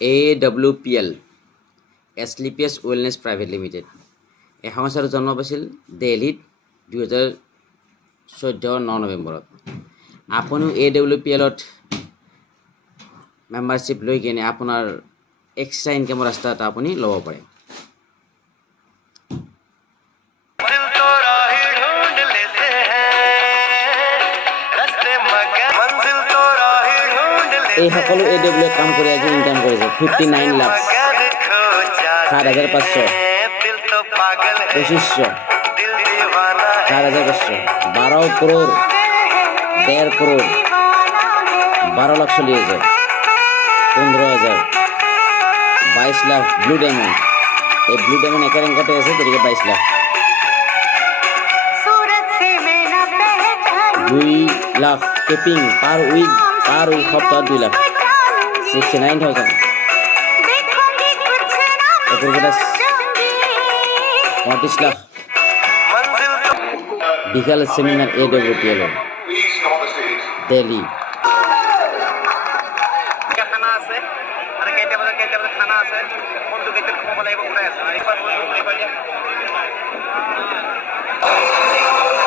AWPL Sleepless Wellness Private Limited এই সংস্থাৰ জন্ম হৈছিল দিল্লীত 2014 9 নৱেম্বৰত আপুনিও AWPL ত মেম্বাৰশ্বিপ লৈ কিনে আপোনাৰ এক্সট্ৰা ইনকামৰ ৰাস্তা এটা আপুনি ল'ব পাৰে এই সকলো AWPL কাম কৰি আজি ইনকাম কৰিছে 59 লাখ 7500 2500 4500 12 करोड़ 1.5 करोड़ 12 लाख 40,000 15,000 22 लाख ब्लू डायमंड এই ব্লু ডায়মন্ড একা রেঙ্কতে আছে তরিকে 22 lakh 2 lakh capping per week সপ্তাহ 2 লাখ 69,000 এরপর 35 লাখ বিকাল সেমিনার AWPL দিল্লী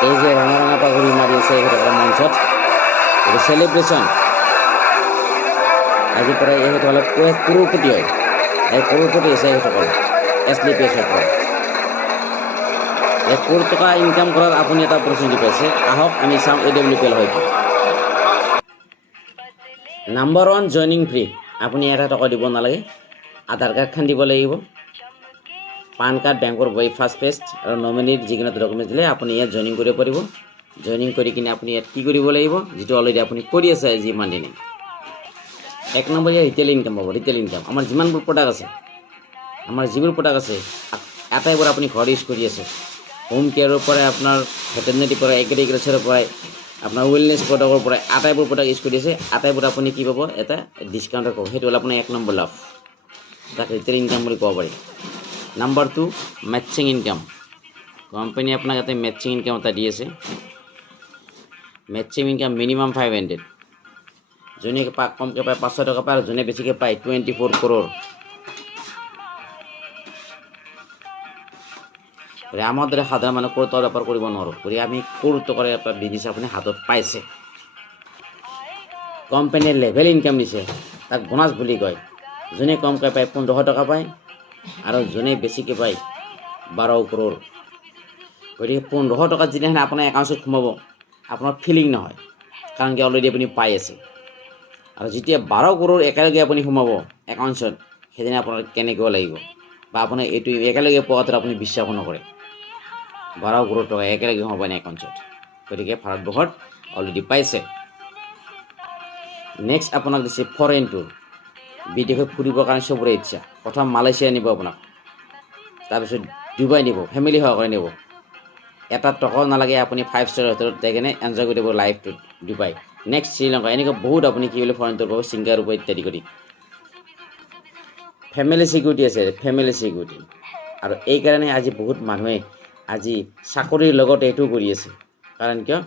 এই যে রঙা রঙা পাগুড়ি মারি আছে মঞ্চত এটা সেলিব্রেশন আজি পরে এই হলে করোড়পতি হয় এই করোড়পতি আছে এই সকল SLPS সকল 1 কোটি টাকা ইনকাম করার আপনি এটা অপরচুনিটি পাইছে আহক আমি চাম AWPL হয়তো নাম্বার 1 জয়নিং ফ্রি আপনি এটা টাকা দিব নালাগে আধার কার্ড খান দিব লাগিব পান কার্ড ব্যাংকৰ বই ফাৰ্স্ট পেজ আৰু নমিনিৰ যিকোনো ডকুমেন্ট দিলে আপুনি ইয়াত জয়নিং কৰিব পাৰিব জয়নিং কৰি কিনে আপুনি ইয়াত কি কৰিব লাগিব যেটো অলৰেডি আপুনি কৰি আছে আজি মান দিনে এক নম্বৰ ৰিটেল ইনকাম হ'ব ৰিটেল ইনকাম আমাৰ যিমানবোৰ প্ৰডাক্ট আছে আমাৰ যিবোৰ প্ৰডাক্ট আছে আটাইবোৰ আপুনি ঘৰ ইউজ কৰি আছে হোম কেয়াৰৰ পৰা আপোনাৰ ভেটেৰিনেৰী পৰা এগ্ৰিকালচাৰৰ পৰা আপোনাৰ ওয়েলনেস প্ৰডাক্টৰ পৰা আটাইবোৰ প্ৰডাক্ট ইউজ কৰি আছে আটাইবোৰ আপুনি কি পাব এটা ডিসকাউন্ট পাব সেইটো হ'ল আপোনাৰ এক নম্বৰ লাভ তাক ৰিটেল ইনকাম বুলি ক'ব পাৰি নাম্বার 2 ম্যাচিং ইনকাম কোম্পানি আপনার কাছে ম্যাচিং ইনকাম এটা দিয়েছে ম্যাচিং ইনকাম মিনিমাম 500 জনে কমকে পায় 500 টাকা পায় জনে বেশিকে পায় 24 করোড় আমাদের সাধারণ মানুষ করতে ব্যাপার করব নোৱাৰো কৰি আমি করতে করে আপনার বিজনেস আপনি হাতত পাইছে কোম্পানির লেভেল ইনকাম দিছে তাক বোনাস বুলি কয় জনে কমকে পায় 1500 টাকা পায় আর জনে বেশিকে পায় 12 করোড় গতিকে 1500 টাকা যেদিন আপোনাৰ একাউণ্টত সোমাব আপোনাৰ ফিলিং নহয় কাৰণ কি অলৰেডি আপুনি পাই আছে আৰু যেতিয়া 12 কৰোড় একেলগে আপুনি সোমাব একাউণ্টত সেদিন আপোনাৰ কেনেকৈ লাগিব বা আপোনাৰ এইটো একেলগে পোৱাত আপুনি বিশ্বাস নকৰে 12 কৰোড় টাকা একেলগে সোমাব একাউণ্টত গতিকে ভাৰতবৰ্ষত অলৰেডি পাইছে নেক্সট আপোনাক দিছে ফৰেন টুৰ বিদেশে ফুৰিবৰ কাৰণে সবৰে ইচ্ছা প্ৰথম মালয়েছিয়া নিব আপোনাক তাৰপিছত ডুবাই নিব ফ্যামিলি সহকাৰে নিব এটা টকাও নালাগে আপুনি 5 স্টাৰ হোটেলত যাই কিনে এনজয় কৰিব লাইফটো ডুবাই নেক্সট শ্ৰীলংকা এনেকৈ বহুত আপুনি কি বুলি ফৰেন টুৰ পাব ছিংগাপুৰ ইত্যাদি কৰি ফ্যামিলি সিকিউৰিটি আছে ফ্যামিলি সিকিউৰিটি আৰু এই কাৰণে আজি বহুত মানুহে আজি চাকৰিৰ লগত এটো কৰি আছে কাৰণ কিয়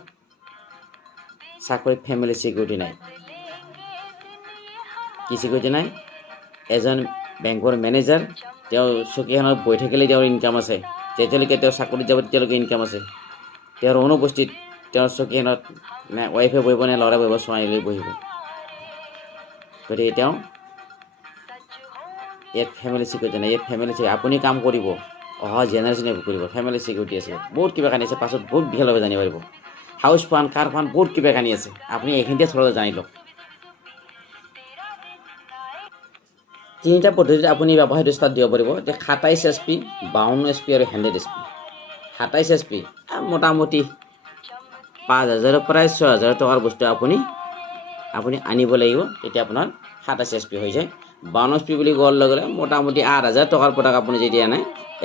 চাকৰিত ফ্যামিলি সিকিউৰিটি নাই কি সিকিউৰিটি নাই এজন বেংকৰ ম্যানেজাৰ তেওঁ চকীখনত বহি থাকিলে তেওঁৰ ইনকাম আছে যেতিয়ালৈকে তেওঁ চাকৰিত যাব তেতিয়ালৈকে ইনকাম আছে তেওঁৰ অনুপস্থিত তেওঁৰ চকীখনত না ওয়াইফে বহিব নে ল'ৰা বহিব ছোৱালী বহিব গতিকে তেওঁ ইয়াত ফ্যামিলি সিকিউৰিটি নাই ইয়াত ফ্যামিলি আপুনি কাম কৰিব অহা জেনাৰেশ্যনে কৰিব ফ্যামিলি সিকিউৰিটি আছে বহুত কিবা কানি আছে পাছত বহুত বিশালভাৱে জানিব পাৰিব হাউচ ফাণ্ড কাৰ ফাণ্ড বহুত কিবা কানি আছে আপুনি এইখিনিতে থৰলৈ জানি লওক তিনিটা পদ্ধতিত আপুনি ব্যৱসায়টো ষ্টাৰ্ট দিব পাৰিব যে 27 SP 52 SP আৰু 100 SP 27 SP মোটামুটি 5000 ৰ পৰা 6000 টকাৰ বস্তু আপুনি আনিব লাগিব তেতিয়া আপোনাৰ 27 SP হৈ যায় 52 SP বুলি কোৱাৰ লগে লগে মোটামুটি 8000 টকাৰ প্ৰডাক্ট আপুনি যেতিয়া আনে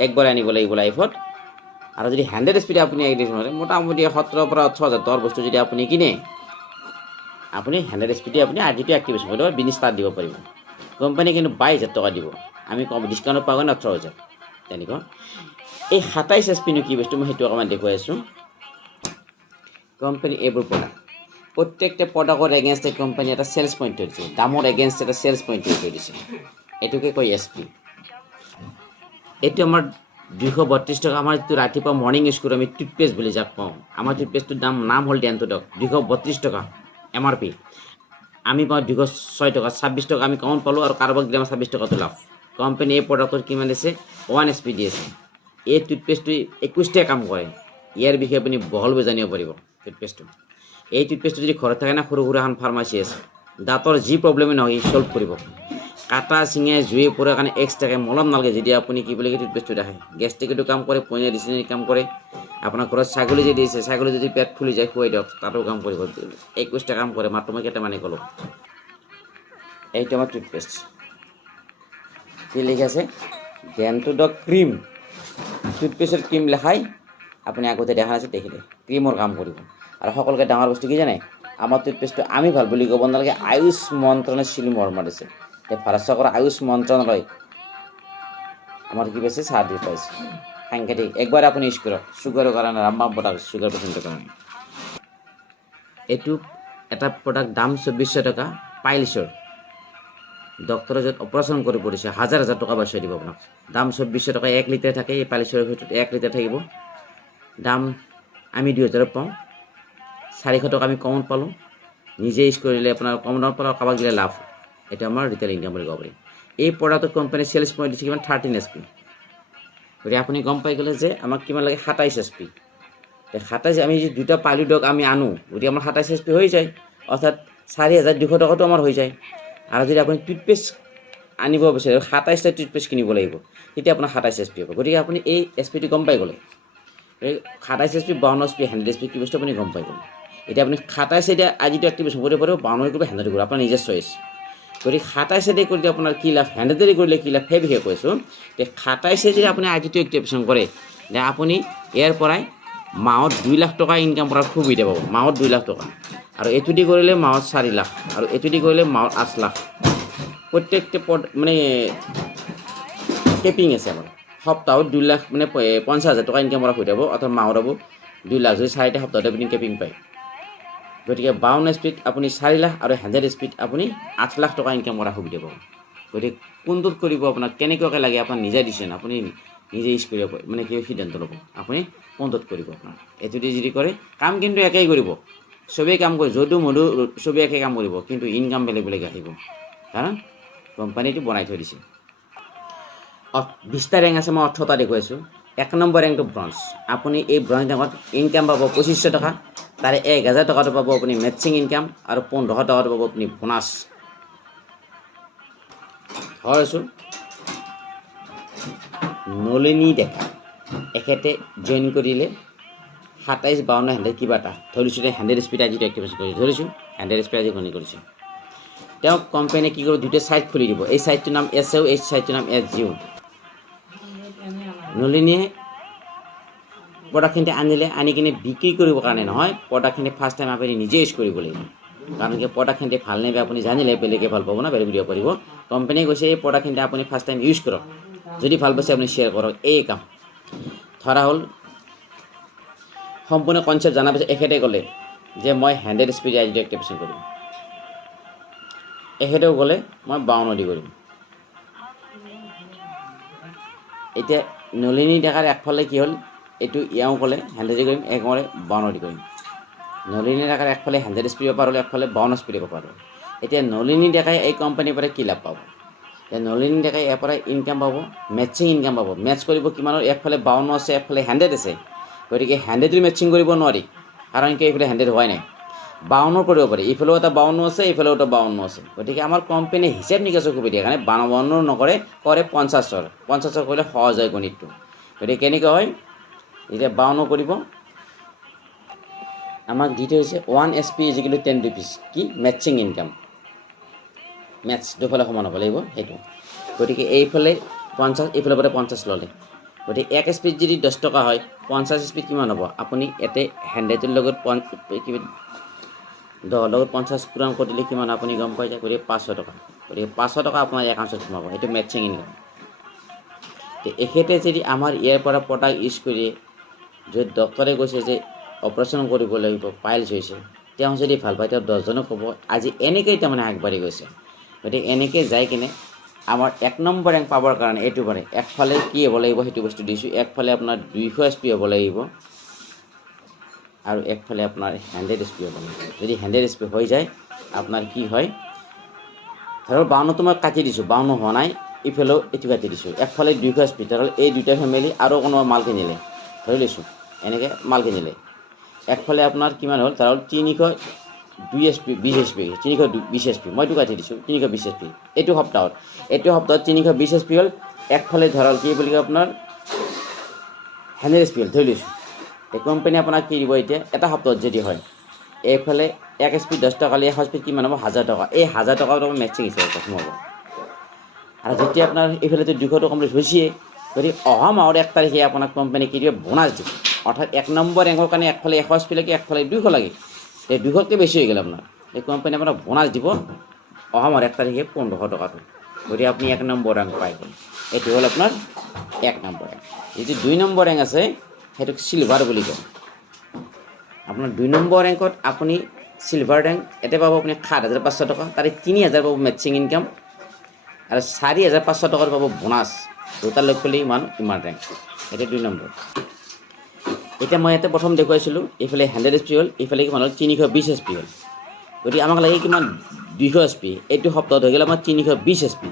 একবাৰ আনিব লাগিব লাইফত আৰু যদি 100 SP আপুনি একদিন মোটামুটি 17 ৰ পৰা 18000 টকাৰ বস্তু যদি আপুনি কিনে আপুনি 100 SP আপুনি আজিটো এক্টিভেশ্যন কৰিব বিজনেছ ষ্টাৰ্ট দিব পাৰিব কোম্পানি কিন্তু 22000 টাকা দিব আমি কম ডিসকাউন্ট পাব না 18000 তেনেকুৱা এই 27 SP নো কি বস্তু মই হেতু অকমান দেখুৱাই আছো কোম্পানি এইবোৰ প্ৰডাক্ট প্ৰত্যেকটা প্ৰডাক্টৰ এগেইনষ্ট কোম্পানি এটা সেলস পইণ্ট দিছে দামৰ এগেইনষ্ট এটা সেলস পইণ্ট কৰি দিছে এইটোকে কয় SP। এইটো আমাৰ 232 টকা। আমাৰ যিটো ৰাতিপুৱা মৰ্ণিং ইউজ কৰোঁ আমি টুথপেষ্ট বুলি যাক কওঁ, আমাৰ টুথপেষ্টটোৰ নাম হ'ল ডেণ্টোডক, 232 টকা MRP। আমি পাওঁ 206 টকা, 26 টকা আমি কাউণ্ট পালোঁ আৰু কাৰোবাক দিলে আমাৰ 26 টকাটো লাভ। কোম্পানী এই প্ৰডাক্টৰ কিমান দিছে? 1 SP দি আছে। এই টুথপেষ্টটোৱে 21টা কাম কৰে। ইয়াৰ বিষয়ে আপুনি বহলভাৱে জানিব পাৰিব। টুথপেষ্টটো, এই টুথপেষ্টটো যদি ঘৰত থাকে না, সৰু সুৰা এখন ফাৰ্মাচী আছে, দাঁতৰ যি প্ৰব্লেমেই নহয় ই ছল্ভ কৰিব। কাটা চিঙে জুয়ে পৰে কাৰণে এক্সট্ৰাকৈ মলম নালাগে। যদি আপুনি কি বুলি টুথপেষ্টটো দেখায়, গেষ্ট্ৰিকতো কাম কৰে, পনীয়া ডিচেণ্ট্ৰি কাম কৰে। আপোনাৰ ঘৰত ছাগলী যদি আছে, ছাগলী যদি পেট ফুলি যায় খুৱাই দিয়ক, তাতো কাম কৰিব। 21টা কাম কৰে, মাত্ৰ মই কেইটামানে ক'লোঁ। এইটো আমাৰ টুথপেষ্ট, কি লিখা আছে? ডেণ্টোডক ক্ৰীম। টুথপেষ্টৰ ক্ৰীম লেখাই আপুনি আগতে দেখা নাছিল, দেখিলে ক্ৰীমৰ কাম কৰিব। আৰু সকলোকে ডাঙৰ বস্তু কি জানে? আমাৰ টুথপেষ্টটো আমি ভাল বুলি ক'ব নালাগে, আয়ুষ মন্ত্ৰণে চিল মাৰিছে। ভাৰত চৰকাৰৰ আয়ুষ মন্ত্ৰণালয় আমাৰ কি পাইছে? চাৰ্টিফিকেট পাইছে। সাংঘাতিক। একবাৰ আপুনি ইউজ কৰক, চুগাৰৰ কাৰণে ৰামবাম প্ৰডাক্ট, চুগাৰ পেচেণ্টৰ কাৰণে। এইটো এটা প্ৰডাক্ট দাম 2400 টকা। পাইলছৰ ডক্টৰে য'ত অপাৰেশ্যন কৰি পৰিছে, হাজাৰ হাজাৰ টকা বাচাই দিব আপোনাক। দাম 2400 টকা। 1 লিটাৰ থাকে এই পাইলছৰ ভিতৰত, 1 লিটাৰ থাকিব। দাম আমি 2000 পাওঁ, 400 টকা আমি কমত পালোঁ। নিজে ইউজ কৰিলে আপোনাৰ কম দামত পালোঁ, কাৰোবাক দিলে লাভ। এটা আমাৰ ৰিটেল ইনকাম বুলি ক'ব পাৰি। এই প্ৰডাক্টৰ কোম্পানীৰ চেলছ পইণ্ট দিছে কিমান? 13 SP। গতিকে আপুনি গম পাই গ'লে যে আমাক কিমান লাগে? 27 SP। 27 আমি যদি দুটা পাইলুডক আমি আনো, গতিকে আমাৰ 27 SP হৈ যায়, অৰ্থাৎ 4200 টকাটো আমাৰ হৈ যায়। আৰু যদি আপুনি টুথপেষ্ট আনিব বিচাৰে, 27টা টুথপেষ্ট কিনিব লাগিব, তেতিয়া আপোনাৰ 27 SP হ'ব। গতিকে আপুনি এই SPটো গম পাই গ'লে, 27 SP, 52 SP, 100 SP কি বস্তু আপুনি গম পাই গ'লে। এতিয়া আপুনি 27 এতিয়া আজিটো এক্টিভেশ্যন কৰিব পাৰিব, 52 কৰিব, 100 কৰিব, আপোনাৰ নিজৰ চইচ। গতিকে 27 কৰিলে আপোনাৰ কি লাভ, 100 কৰিলে কি লাভ, সেই বিষয়ে কৈছোঁ। যে 27 যদি আপুনি আজিটো এক্টিভেশ্যন কৰে, যে আপুনি ইয়াৰ পৰাই মাহত 2 লাখ টকা ইনকাম কৰাৰ সুবিধা পাব। মাহত 2 লাখ টকা। আৰু এইটো দি কৰিলে মাহত 4 লাখ, আৰু এইটো দি কৰিলে মাহত 8 লাখ। প্ৰত্যেকটা মানে কেপিং আছে আমাৰ। সপ্তাহত 2 লাখ মানে 50,000 টকা ইনকাম কৰা হৈ যাব, অৰ্থাৎ মাহত হ'ব 2 লাখ। যদি 4টা সপ্তাহতে আপুনি কেপিং পায়, গতিকে 52 স্পীড আপুনি 4 লাখ, আৰু 100 স্পীড আপুনি 8 লাখ টকা ইনকাম কৰাৰ সুবিধা পাব। গতিকে কোনটোত কৰিব, আপোনাক কেনেকুৱাকৈ লাগে আপোনাৰ নিজে ডিচিশ্যন, আপুনি নিজে ইউজ কৰিব মানে কি সিদ্ধান্ত ল'ব আপুনি কোনটোত কৰিব। আপোনাৰ এইটো দি যদি কৰে, কাম কিন্তু একেই কৰিব, চবেই কাম কৰিব, যদু মধু চবেই একে কাম কৰিব, কিন্তু ইনকাম বেলেগ বেলেগ আহিব, কাৰণ কোম্পানীটো বনাই থৈ দিছে। 20টা ৰেংক আছে, মই 18টা দেখুৱাইছোঁ। 1 নম্বৰ ৰেংকটো ব্ৰঞ্জ। আপুনি এই ব্ৰঞ্জ ৰেংকত ইনকাম পাব 2500 টকা, তাৰে 1000 টকাটো পাব আপুনি মেটচিং ইনকাম, আৰু 1500 টকাটো পাব আপুনি বোনাছ। ধৰিছোঁ নলিনী ডেকা, এখেতে জইন কৰিলে 27, 52, 100 কিবা এটা ধৰিছোঁ। 100 স্পীড আজিটো এক্টিভেশ্যন কৰিছোঁ, ধৰিছোঁ 100 স্পীড আজি গণি কৰিছোঁ। তেওঁ কোম্পানীয়ে কি কৰিব, 2টা ছাইট খুলি দিব। এই ছাইটটোৰ নাম SEO, এই ছাইটটোৰ নাম SGO। নলিনীয়ে প্ৰডাক্টখিনি আনি কিনে বিক্ৰী কৰিবৰ কাৰণে নহয়, প্ৰডাক্টখিনি ফাৰ্ষ্ট টাইম আপুনি নিজে ইউজ কৰিব লাগিব। কাৰণ কি প্ৰডাক্টখিনি ভাল নাপায় আপুনি জানিলে বেলেগে ভাল পাব না, বেলেগ দিব পাৰিব। কোম্পানীয়ে কৈছে এই প্ৰডাক্টখিনি আপুনি ফাৰ্ষ্ট টাইম ইউজ কৰক, যদি ভাল পাইছে আপুনি শ্বেয়াৰ কৰক। এই কাম ধৰা হ'ল সম্পূৰ্ণ কনচেপ্ট জনাৰ পিছত এখেতে ক'লে যে মই 100 স্পীড আজিটো এক্টিভেশ্যন কৰিম। এখেতেও ক'লে মই 52 দি কৰিম। এতিয়া নলিনী ডেকাৰ একফালে কি হ'ল, এইটো এওঁ ক'লে 100 দি কৰিম, এওঁ 52 দি কৰিম। নলিনী ডেকাৰ একফালে 100 স্পীড বেপাৰ হ'লে, একফালে 52 স্পীড বেপাৰ হ'ল। এতিয়া নলিনী ডেকাই এই কোম্পানীৰ পৰা কি লাভ পাব? এতিয়া নলিনী ডেকাই ইয়াৰ পৰা ইনকাম পাব, মেটচিং ইনকাম পাব। মেটচ কৰিব কিমানৰ, একফালে 52 আছে, একফালে 100 আছে। গতিকে 100 মেটচিং কৰিব নোৱাৰি, কাৰণ কি এইফালে 100 হোৱাই নাই। 52 কৰিব পাৰি, ইফালেও এটা 52 আছে, ইফালেও এটা 52 আছে। গতিকে আমাৰ কোম্পানীয়ে হিচাপ নিকাচৰ সুবিধা কাৰণে 52 নকৰে, কৰে 50। 50 কৰিলে সহজ হয় গণিতটো। গতিকে কেনেকৈ হয়, এতিয়া 52 কৰিব, আমাক দি থৈছে 1 SP = 10 rupees। কি মেটচিং ইনকাম, মেটচ দুফালে সমান হ'ব লাগিব সেইটো। গতিকে এইফালে 50, এইফালে পৰা 50 ল'লে, গতিকে 1 স্পীড যদি 10 টকা হয়, 50 স্পীড কিমান হ'ব? আপুনি ইয়াতে 100ৰ লগত 10 লগত 50 পূৰণ কৰি দিলে কিমান আপুনি গম পাই যায়। গতিকে 500 টকা। গতিকে 500 টকা আপোনাৰ একাউণ্টত সোমাব, সেইটো মেটচিং ইনকাম। এখেতে যদি আমাৰ ইয়াৰ পৰা প্ৰডাক্ট ইউজ কৰি, য'ত ডক্টৰে কৈছে যে অপাৰেশ্যন কৰিব লাগিব, পাইলছ হৈছে, তেওঁ যদি ভাল পায়, তেওঁ 10জনক ক'ব। আজি এনেকৈয়ে তাৰমানে আগবাঢ়ি গৈছে। গতিকে এনেকৈ যাই কিনে আমাৰ 1 নম্বৰ ৰেংক পাবৰ কাৰণে এইটো পাৰে একফালে কি হ'ব লাগিব সেইটো বস্তু দিছোঁ একফালে আপোনাৰ 200 SP হ'ব লাগিব আৰু একফালে আপোনাৰ 100 SP হ'ব লাগিব যদি 100 SP হৈ যায় আপোনাৰ কি হয় ধৰক 52 টো মই কাটি দিছোঁ 52 হোৱা নাই ইফালেও এইটো কাটি দিছোঁ একফালে 200 SP ধৰক এই দুটা ফেমিলি আৰু কোনোবা মাল কিনিলে ধৰি লৈছোঁ এনেকৈ মাল কিনিলে একফালে আপোনাৰ কিমান হ'ল ধৰক 302 SP 20 SP 320 SP মই এইটো কাটি দিছোঁ 320 SP এইটো সপ্তাহত 320 SP হ'ল একফালে ধৰক কি বুলি কয় আপোনাৰ 100 SP হ'ল ধৰি লৈছোঁ এই কোম্পানী আপোনাক কি দিব এতিয়া এটা সপ্তাহত যদি হয় এইফালে 1 SP 10 টকা লৈ 1 SP কিমান হ'ব 1000 টকা এই 1000 টকা মেচিং হিচাপে প্ৰথম হ'ব আৰু যেতিয়া আপোনাৰ এইফালে 200 টকা কমপ্লিট হৈছে যদি অহা মাহৰ 1 তাৰিখে আপোনাক কোম্পানী কি দিব বোনাছ দিব অৰ্থাৎ 1 নম্বৰ ৰেংকৰ কাৰণে একফালে 100 SP লাগে একফালে 200 লাগে এই 200কে বেছি হৈ গ'ল আপোনাৰ এই কোম্পানী আপোনাক বোনাছ দিব অহা মাহৰ 1 তাৰিখে 1500 টকাটো যদি আপুনি 1 নম্বৰ ৰেংক পাই গ'ল এইটো হ'ল আপোনাৰ 1 নম্বৰ ৰেংক যদি 2 নম্বৰ ৰেংক আছে সেইটোক সিলভাৰ বুলি কয় আপোনাৰ 2 নম্বৰ ৰেংকত আপুনি সিলভাৰ ৰেংক এতে পাব আপুনি 7500 টকা তাৰে 3000 পাব মেচিং ইনকাম আৰু 4500 টকাৰ পাব বোনাছ দুটা লগ কৰিলে ইমান ৰেংক এটা 2 নম্বৰ এতিয়া মই ইয়াতে প্ৰথম দেখুৱাইছিলোঁ এইফালে 100 SP হ'ল এইফালে কিমান হ'ল 320 SP হ'ল গতিকে আমাক লাগে কিমান 200 SP এইটো সপ্তাহত হৈ গ'ল আমাৰ 320 SP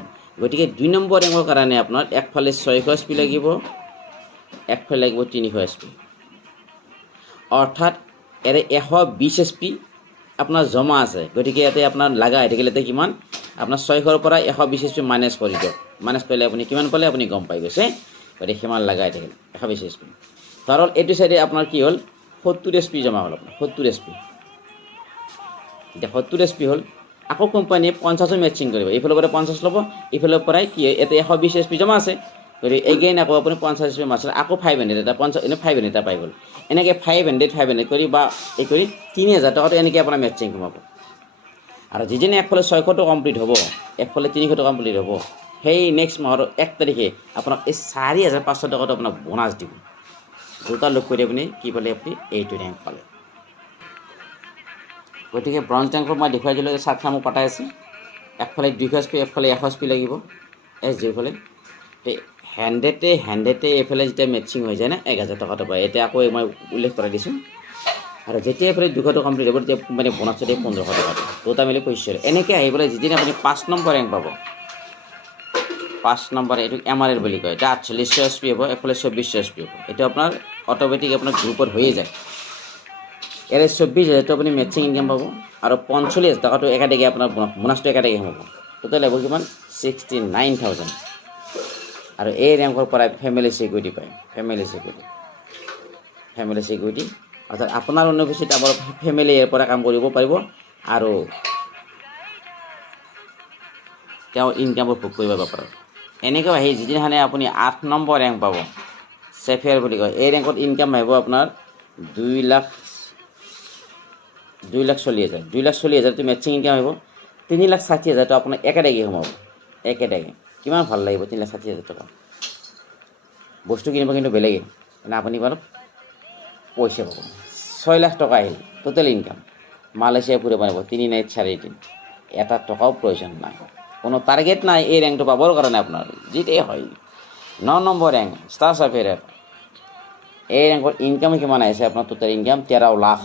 গতিকে 2 নম্বৰ ৰেংকৰ কাৰণে আপোনাৰ একফালে 600 SP লাগিব একফালে লাগিব 300 SP অৰ্থাৎ এৰে 120 SP আপোনাৰ জমা আছে গতিকে ইয়াতে আপোনাৰ লাগা হৈ থাকিলে কিমান আপোনাৰ 600 ৰ পৰা 120 SP মাইনাছ কৰি দিয়ক মাইনাছ কৰিলে আপুনি কিমান পালে আপুনি গম পাই গৈছে গতিকে সিমান লাগা হৈ থাকিল 120 SP ধৰক এইটো সাইডে আপোনাৰ কি হ'ল 70 SP জমা হ'ল আপোনাৰ 70 SP এতিয়া 70 SP হ'ল আকৌ কোম্পানীয়ে 50 মেচিং কৰিব এইফালৰ পৰা 50 ল'ব এইফালৰ পৰাই কি ইয়াতে 120 SP জমা আছে গতিকে এগেইন আকৌ আপুনি 50 SP মাছ আকৌ 500 এটা 500 এটা পাই গ'ল এনেকৈ 500 কৰি বা এই কৰি 3000 টকাটো এনেকৈ আপোনাৰ মেচিং কমাব আৰু যিদিনা একফালে 600 টকা কমপ্লিট হ'ব একফালে 300 টকা কমপ্লিট হ'ব সেই নেক্সট মাহৰ 1 তাৰিখে আপোনাক এই 4500 টকাটো আপোনাক বোনাছ দিব দুটা লগ কৰি আপুনি কি পালে আপুনি এইটো ৰেংক পালে গতিকে ব্ৰঞ্জ ৰেংকৰ মই দেখুৱাই দিলোঁ যে চাৰ্টখন মোক পাতাই আছে একফালে 200 SP একফালে 100 SP লাগিব এছ যিফালে 100 এইফালে যেতিয়া মেচিং হৈ যায় না 1000 টকাটো পায় এতিয়া আকৌ মই উল্লেখ কৰাই দিছোঁ আৰু যেতিয়া এইফালে 200 টকা কমপ্লিট হ'ব তেতিয়া মানে বোনাছ দিয়ে 1500 টকাটো দুটা মিলি 2500 এনেকৈ আহি পেলাই যিদিনা আপুনি 5 নম্বৰ ৰেংক পাব 5 নম্বৰ এইটো MRL বুলি কয় এটা 48 SP হ'ব এইফালে 24 SP হ'ব এইটো আপোনাৰ অটোমেটিক আপোনাৰ গ্ৰুপত হৈয়ে যায় এৰে 24000 আপুনি মেচিং ইনকাম পাব আৰু 45000 টকাটো একাডেগি আপোনাৰ বোনাছটো একাডেগি হ'ব টোটেল হ'ব কিমান 69000 আৰু এই ৰেংকৰ পৰা ফেমিলি সিকিউৰিটি পায় ফেমিলি সিকিউৰিটি অৰ্থাৎ আপোনাৰ অনুপস্থিত আমাৰ ফেমিলি ইয়াৰ পৰা কাম কৰিব পাৰিব আৰু তেওঁ ইনকামৰ ভোগ কৰিব পাৰিব এনেকৈ আহি যিদিনাখনে আপুনি 8 নম্বৰ ৰেংক পাব সেফেয়াৰ বুলি কয় এই ৰেংকত ইনকাম আহিব আপোনাৰ 2,40,000 টো মেচিং ইনকাম আহিব 3,60,000 টো আপোনাৰ একেডাগি সোমাব একেডাগি কিমান ভাল লাগিব 3,60,000 টকা বস্তু কিনিব কিন্তু বেলেগে মানে আপুনি বাৰু পইচা পাব 6 লাখ টকা আহিল টোটেল ইনকাম মালয়েছিয়া পুরো পাব 3 নাইট 3.5 এটা টাকাও প্রয়োজন নাই কোনো টার্গেট নাই এই র্যাঙ্কটো পাবৰ কাৰণে আপোনাৰ যেটাই হয় 9 নম্বৰ ৰ্যাঙ্ক স্টাৰ সাফেয়াৰ এই ৰ্যাঙ্কৰ ইনকাম কিমান আছে আপোনাৰ টোটেল ইনকাম 13 লাখ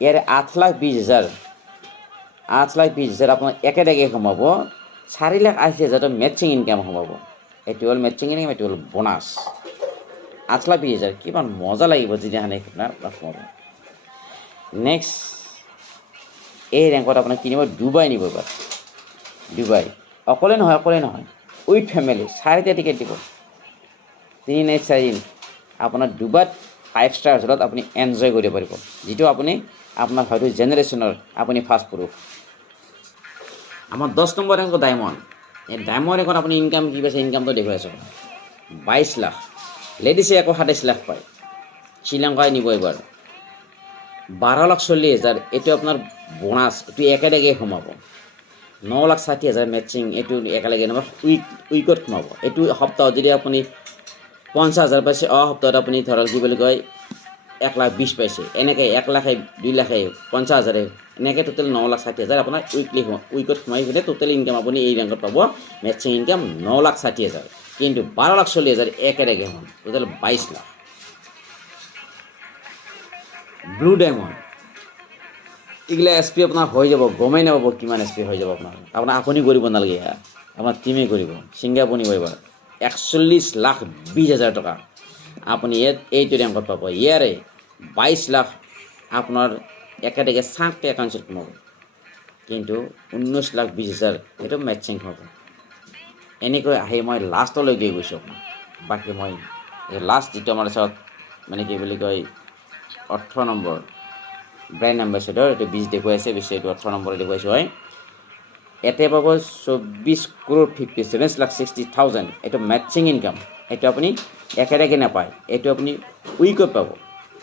ইয়াৰ 8,20,000 আপোনাৰ একেডাগে সোমাব 4,80,000 মেচিং ইনকাম সোমাব এটি হল মেচিং ইনকাম এটি হল বোনাস 8,20,000 কিমান মজা লাগিব যেদিনাখনে আপোনাৰ সোমাব নেক্সট এই ৰ্যাঙ্কত আপোনাৰ কিনিব দুবাই নিব এবাৰ দুবাই অকলে নহয় উইথ ফ্যামিলি 4টা টিকেট দিব 3 নাইট 4 দিন আপোনাৰ দুবাত 5 স্টাৰ হোটেলত আপুনি এনজয় কৰিব পাৰিব যেটো আপুনি আপোনাৰ হয়তো জেনাৰেশনৰ আপুনি ফাৰ্ষ্ট পুৰুষ আমাৰ 10 নম্বৰ ৰ্যাঙ্ক ডায়মণ্ড এই ডায়মণ্ড ৰ্যাঙ্কত আপুনি ইনকাম কি পাইছে ইনকামটো দেখুৱাই আছো 22 লাখ লেডিসে আকৌ 27 লাখ পায় শ্ৰীলঙ্কায় নিব এবাৰ 12,40,000 এটো আপোনাৰ বোনাস এটো একেডাগে সোমাব 9,60,000 মেচিং এটো একেলগে নব উইকত সোমাব এটো সপ্তাহ যদি আপুনি 50,000 পাইছে সপ্তাহত আপুনি ধৰক কি বুলি কয় 1,20,000 পাইছে, এনেকৈ 1,00,000 2,00,000 50,000 এনেকৈ টোটেল 9,60,000 আপোনাৰ উইকত সোমাই পিনে টোটেল ইনকাম আপুনি এই ৰেংকত পাব। মেটচিং ইনকাম 9,60,000, কিন্তু 12,40,000 একেলগে হ'ল, টোটেল 22 লাখ। ব্লু ডায়মণ্ড এইগিলা SP আপোনাৰ হৈ যাব, গমেই নাপাব কিমান SP হৈ যাব আপোনাৰ আপুনি কৰিব নালাগে, আপোনাৰ টিমেই কৰিব, ছিংগাপুৰ নিব এইবাৰ 41,20,000 টকা আপুনি এইটো ৰেংকত পাব। ইয়াৰে 22 লাখ আপোনাৰ একেলগে চাংকে একাউণ্টত সোমাব, কিন্তু 19,20,000 সেইটো মেটচিং হ'ব। এনেকৈ আহি মই লাষ্টলৈকে গৈছোঁ আপোনাক। বাকী মই লাষ্ট যিটো আমাৰ ওচৰত মানে কি বুলি কয় 18 নম্বৰ ব্ৰেণ্ড এম্বেচেডৰ, এইটো 20 দেখুৱাইছে, বেছি এইটো 18 নম্বৰ দেখুৱাইছোঁ হয়। ইয়াতে পাব 24,57,60,000, এইটো মেটচিং ইনকাম। এইটো আপুনি একেলগে নাপায়, এইটো আপুনি উইকত পাব।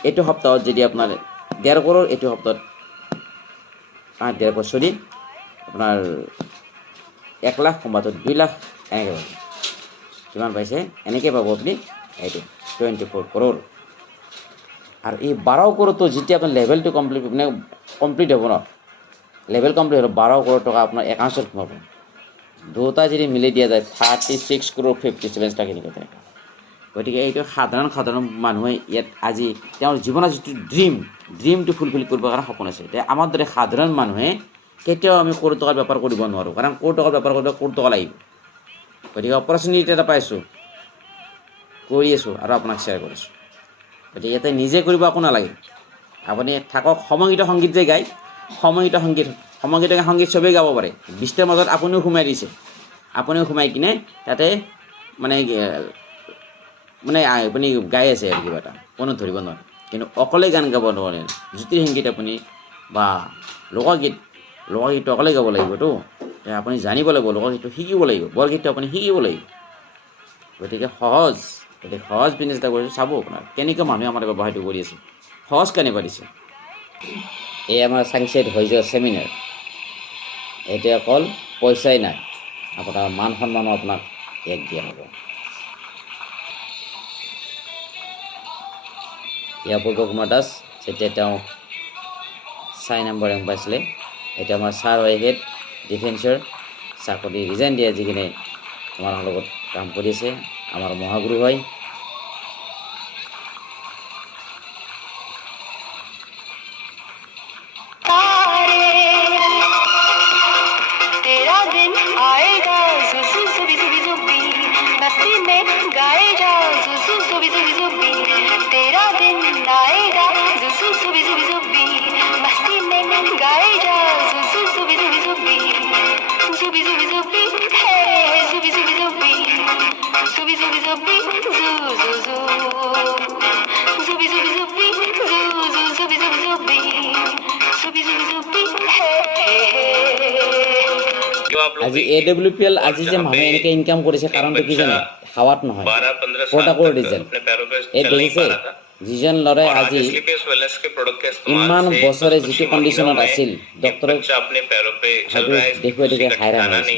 এইটো সপ্তাহত যদি আপোনাৰ 1.5 crore, এইটো সপ্তাহত 1.5 crore চৰি আপোনাৰ 1 লাখ, কোনোবাটোত 2 লাখ, এনেকৈ পাব। কিমান পাইছে এনেকৈ পাব আপুনি, এইটো 24 crore। আৰু এই 12 crore যেতিয়া আপোনাৰ লেভেলটো কমপ্লিট হ'ব ন, লেভেল কমপ্লিট হ'ব 12 crore টকা আপোনাৰ একাউণ্টত সোমাব। দুটা যদি মিলি দিয়া যায় 36,57,00,000 এনেকৈ থাকে। গতিকে এইটো সাধাৰণ মানুহে ইয়াত আজি তেওঁৰ জীৱনৰ যিটো ড্ৰিমটো ফুলফিল কৰিবৰ কাৰণে সপোন আছে। এতিয়া আমাৰ দৰে সাধাৰণ মানুহে কেতিয়াও আমি কোটি টকাৰ বেপাৰ কৰিব নোৱাৰোঁ, কাৰণ কোটি টকাৰ বেপাৰ কৰিব কোটি টকা লাগিব। গতিকে অপৰচুনিটি এটা পাইছোঁ, কৰি আছোঁ আৰু আপোনাক শ্বেয়াৰ কৰিছোঁ। গতিকে ইয়াতে নিজে কৰিব একো নালাগে, আপুনি থাকক। সমগীত সংগীত যে গায়, সমগীত সংগীত চবেই গাব পাৰে। 20টাৰ মাজত আপুনিও সোমাই দিছে, আপুনিও সোমাই কিনে তাতে মানে আপুনি গাই আছে আৰু কিবা এটা, কোনো ধৰিব নোৱাৰে। কিন্তু অকলে গান গাব নোৱাৰে। জ্যোতিৰ সংগীত আপুনি বা লোকগীতটো অকলে গাব লাগিবতো, আপুনি জানিব লাগিব, লোকগীতটো শিকিব লাগিব, বৰগীতটো আপুনি শিকিব লাগিব। গতিকে সহজ বিজনেছ এটা কৰিছোঁ। চাব আপোনাৰ কেনেকৈ মানুহে আমাৰ ব্যৱসায়টো কৰি আছে, সহজ কেনেকুৱা দিছে। এই আমাৰ চাংচাইত হৈ যোৱা ছেমিনাৰ, এতিয়া অকল পইচাই নাই, আপোনাৰ মান সন্মানো আপোনাক ইয়াক দিয়া হ'ব। ইয়াৰ পূৰ্ব কুমাৰ দাস যেতিয়া তেওঁ 4 নম্বৰ ৰেংক পাইছিলে, এতিয়া আমাৰ ছাৰ হয় হেড ডিফেন্সৰ চাকৰি ৰিজাইন দিয়ে, যিখিনি আমাৰ লগত কাম কৰিছে, আমাৰ মহাগুৰু হয়। আজি AWPL আজি যে মানুহে এনেকৈ ইনকাম কৰিছে, কাৰণটো কি জানে? হাৱাত নহয়, প্ৰডাক্টৰ ৰিজন। এই দেখিছে যিজন ল'ৰাই আজি ইমান বছৰে যিটো কণ্ডিশ্যনত আছিল, ডক্টৰক হয়তো দেখুৱাই হাইৰাণ হৈছে।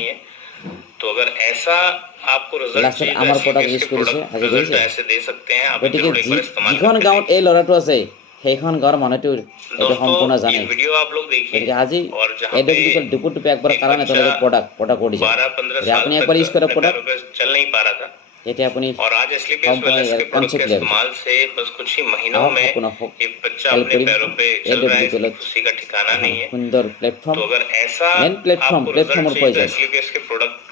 লাষ্টত আমাৰ প্ৰডাক্ট ইউজ কৰিছে আজি দেখিছে। গতিকে যিখন গাঁৱত এই ল'ৰাটো আছে, সেইখন গাঁৱৰ মানুহটো এইটো সম্পূৰ্ণ জানে। গতিকে আজি AWPL দুপুৰ একবাৰ কাৰণে তেওঁলোকে প্ৰডাক্ট কৰিছে। আপুনি একবাৰ ইউজ কৰক প্ৰডাক্ট, তেতিয়া আপুনি কনচেপ্ট লৈ সুন্দৰ প্লেটফৰ্ম, মেইন প্লেটফৰ্মৰ প্ৰয়োজন।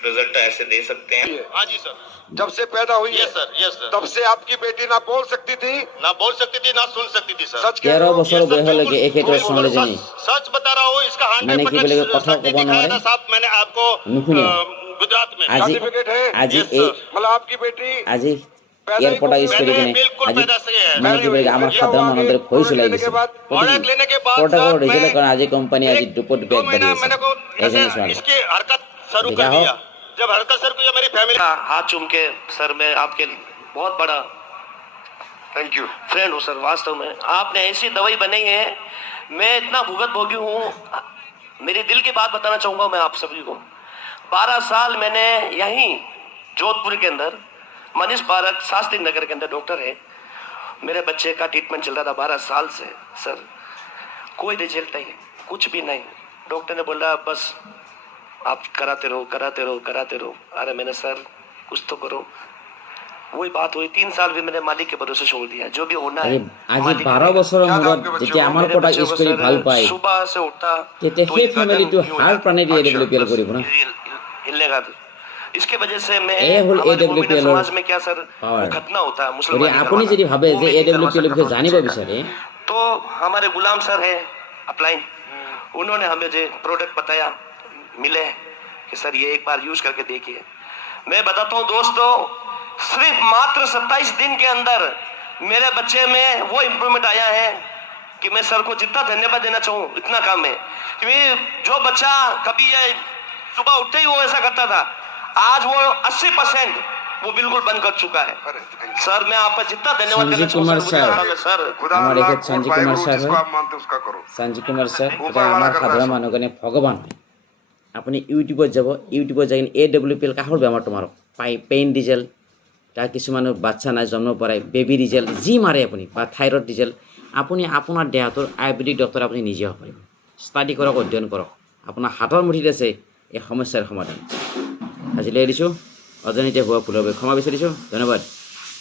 रिजल्ट ऐसे दे सकते हैं। हाँ जी सर, जब से पैदा हुई है सर, तब से आपकी बेटी ना बोल सकती थी, ना सुन सकती थी सर। सच 13 বছৰ বয়সলৈকে একেটা ছোৱালীজনী सच बता रहा हूँ, इसका 100% কথা ক'ব নোৱাৰে, साहब मैंने आपको নুশুনে। गुजरात में আজি मतलब आपकी बेटी আজি ইয়াৰ প্ৰডাক্ট ইউজ কৰি কিনে আজি আমাৰ সাধাৰণ মানুহৰ ভয় চলাই গৈছে। প্ৰডাক্টৰ ৰিজাল্টৰ কাৰণে আজি কোম্পানী আজি দুপট বেগ বাঢ়ি আছে। এজনী ছোৱালী शुरू कर दिया। जब हरकत सर को मेरी फैमिली हाथ चूम के सर मैं आपके बहुत बड़ा थैंक यू फ्रेंड हूँ सर। वास्तव में आपने ऐसी दवाई बनाई है, मैं इतना भुगत भोगी हूँ। मेरी दिल की बात बताना चाहूँगा मैं आप सभी को। 12 साल मैंने यहीं जोधपुर के अंदर मनीष पार्क शास्त्री नगर के अंदर डॉक्टर है, मेरे बच्चे का ट्रीटमेंट चल रहा था 12 साल से सर, कोई रिजल्ट नहीं, कुछ भी नहीं। डॉक्टर ने बोला बस आप कराते रहो कराते रहो कराते रहो। अरे मैंने सर कुछ तो करो, वही बात हुई। 3 साल भी मैंने मालिक के भरोसे छोड़ दिया, जो भी होना है আজি मालिक 12 करेगा। বছৰৰ মূৰত যেতিয়া আমাৰ मेरे প্ৰডাক্ট बच्चे ইউজ को কৰি ভাল सर পায় सुबह से उठा তেতিয়া तो সেই ये ফেমিলিটো गर्दन यूं হাৰ हिला- প্ৰাণেদি AWPL কৰিব না। हिलने का तो। इसके वजह से मैं ए होल हमारे AWPL मोमिन समाज में क्या सर power। वो खतना होता है গতিকে मुसलमानी আপুনি करवाना, যদি ভাবে वो যে मैं नहीं करवा AWPL सकता। বিষয়ে জানিব বিচাৰে तो हमारे गुलाम सर है अपलाइन, उन्होंने हमें जो प्रोडक्ट बताया मिले कि सर ये एक बार यूज करके देखिए। मैं बताता हूँ दोस्तों, सिर्फ मात्र 27 दिन के अंदर मेरे बच्चे में वो इम्प्रूवमेंट आया है कि मैं सर को जितना धन्यवाद देना चाहूँ इतना कम है। क्योंकि जो बच्चा कभी ये सुबह उठते ही वो ऐसा करता था, आज वो 80% वो बिल्कुल बंद कर चुका है। सर मैं आपका जितना धन्यवाद करना संजीव कुमार चाहूँ सर। আমাৰ এখেত সঞ্জীৱ কুমাৰ ছাৰ जिसको হয়। आप मानते हैं उसका करो। সঞ্জীৱ কুমাৰ ছাৰ ऊपर এটা वाला আমাৰ कर रहा है সাধাৰণ सब। মানুহৰ কাৰণে ভগৱান হয়। আপুনি ইউটিউবত যাব, ইউটিউবত যাই AWPL কাহৰ বেমাৰ তোমাৰ পেইন ৰিজাল্ট, তাৰ কিছুমানৰ বাচ্চা নাই জন্ম পৰাই বেবী ৰিজাল্ট যি মাৰে আপুনি বা থাইৰয়ড ৰিজাল্ট, আপুনি আপোনাৰ দেহটোৰ আয়ুৰ্বেদিক ডক্টৰ আপুনি নিজে হ'ব পাৰিব। ষ্টাডি কৰক, অধ্যয়ন কৰক, আপোনাৰ হাতৰ মুঠিত আছে এই সমস্যাৰ সমাধান। আজিলৈ এৰিছোঁ, অজনিতে হোৱা ভুলৰ বাবে ক্ষমা বিচাৰিছোঁ। ধন্যবাদ।